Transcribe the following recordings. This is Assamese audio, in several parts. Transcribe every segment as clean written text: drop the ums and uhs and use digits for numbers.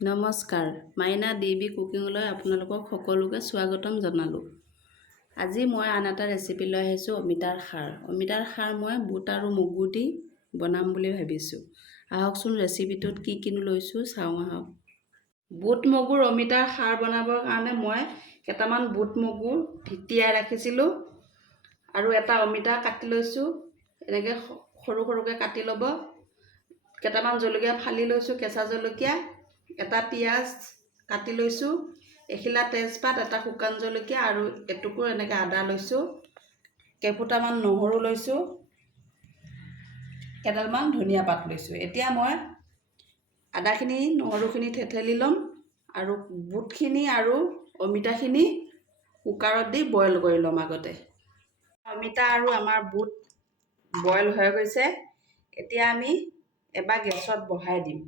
নমস্কাৰ, মাইনা DB কুকিঙলৈ আপোনালোকক সকলোকে স্বাগতম জনালোঁ। আজি মই আন এটা ৰেচিপি লৈ আহিছোঁ অমিতাৰ খাৰ। অমিতাৰ খাৰ মই বুট আৰু মগু দি বনাম বুলি ভাবিছোঁ। আহকচোন ৰেচিপিটোত কি কিনো লৈছোঁ চাওঁ আহক। বুট মগুৰ অমিতাৰ খাৰ বনাবৰ কাৰণে মই কেইটামান বুট মগু তিয়াই ৰাখিছিলোঁ আৰু এটা অমিতা কাটি লৈছোঁ। এনেকৈ সৰু সৰুকৈ কাটি ল'ব। কেইটামান জলকীয়া ফালি লৈছোঁ, কেঁচা জলকীয়া। এটা পিঁয়াজ কাটি লৈছোঁ, এখিলা তেজপাত, এটা শুকান জলকীয়া আৰু এটুকুৰ এনেকৈ আদা লৈছোঁ, কেইফুটামান নহৰু লৈছোঁ, কেইডালমান ধনিয়া পাত লৈছোঁ। এতিয়া মই আদাখিনি নহৰুখিনি থেঠেলি ল'ম আৰু বুটখিনি আৰু অমিতাখিনি কুকাৰত দি বইল কৰি ল'ম আগতে। অমিতা আৰু আমাৰ বুট বইল হৈ গৈছে। এতিয়া আমি এবাৰ গেছত বহাই দিম।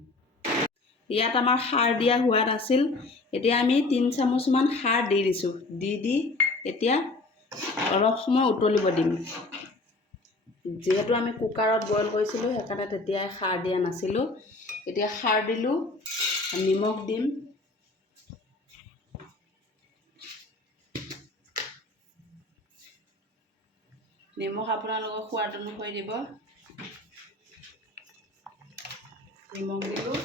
ইয়াত আমাৰ খাৰ দিয়া হোৱা নাছিল। এতিয়া আমি 3 চামুচমান খাৰ দি দিছোঁ। দি এতিয়া অলপ সময় উতলিব দিম। যিহেতু আমি কুকাৰত বইল কৰিছিলোঁ সেইকাৰণে তেতিয়াই খাৰ দিয়া নাছিলোঁ। এতিয়া খাৰ দিলোঁ, নিমখ দিম। নিমখ আপোনালোকৰ সোৱাদ অনুসৰি দিব। নিমখ দিলোঁ।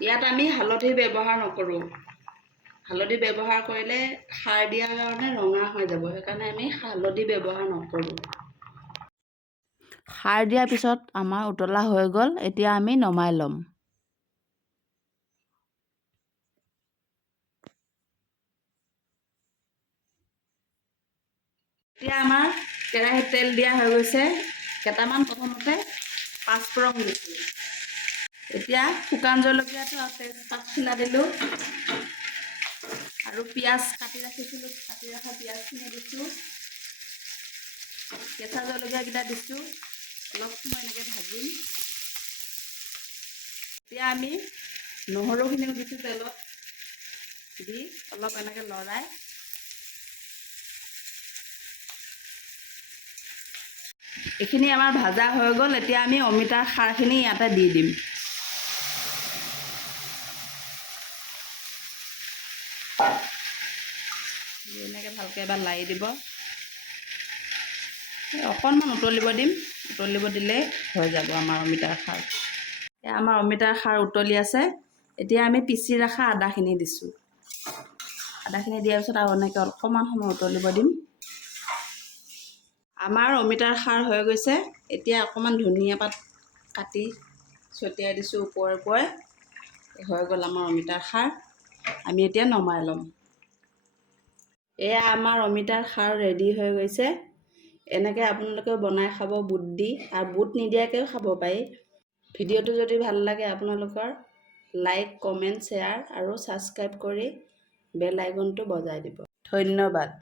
ইয়াত আমি হালধি ব্যৱহাৰ নকৰোঁ। হালধি ব্যৱহাৰ কৰিলে খাৰ দিয়াৰ কাৰণে ৰঙা হৈ যাব, সেইকাৰণে আমি হালধি ব্যৱহাৰ নকৰোঁ। খাৰ দিয়াৰ পিছত আমাৰ উতলা হৈ গ'ল। এতিয়া আমি নমাই ল'ম। এতিয়া আমাৰ কেৰাহীত তেল দিয়া হৈ গৈছে। কেইটামান প্ৰথমতে পাঁচফোৰণ দিছোঁ। এতিয়া শুকান জলকীয়াটো আৰু তেজপাত খিলা দিলোঁ আৰু পিঁয়াজ কাটি ৰাখিছিলোঁ, কাটি ৰখা পিঁয়াজখিনি দিছোঁ, কেঁচা জলকীয়াকেইটা দিছোঁ। অলপ সময় এনেকৈ ভাজিম। এতিয়া আমি নহৰুখিনিও দিছোঁ তেলত দি অলপ এনেকৈ লৰাই। এইখিনি আমাৰ ভাজা হৈ গ'ল। এতিয়া আমি অমিতাৰ খাৰখিনি ইয়াতে দি দিম। এনেকৈ ভালকৈ এবাৰ লাৰি দিব। অকণমান উতলিব দিম। উতলিব দিলে হৈ যাব আমাৰ অমিতাৰ খাৰ। আমাৰ অমিতাৰ খাৰ উতলি আছে। এতিয়া আমি পিচি ৰখা আদাখিনি দিছোঁ। আদাখিনি দিয়াৰ পিছত আৰু এনেকৈ অকণমান সময় উতলিব দিম। আমাৰ অমিতাৰ খাৰ হৈ গৈছে। এতিয়া অকণমান ধনিয়া পাত কাটি ছটিয়াই দিছোঁ ওপৰে ওপৰে। হৈ গ'ল আমাৰ অমিতাৰ খাৰ। আমি এতিয়া নমাই ল'ম। এয়া আমাৰ অমিতাৰ খাৰ ৰেডি হৈ গৈছে। এনেকৈ আপোনালোকে বনাই খাব বুট দি, আৰু বুট নিদিয়াকৈও খাব পাৰি। ভিডিঅ'টো যদি ভাল লাগে আপোনালোকৰ লাইক, কমেণ্ট, শ্বেয়াৰ আৰু ছাবস্ক্ৰাইব কৰি বেল আইকনটো বজাই দিব। ধন্যবাদ।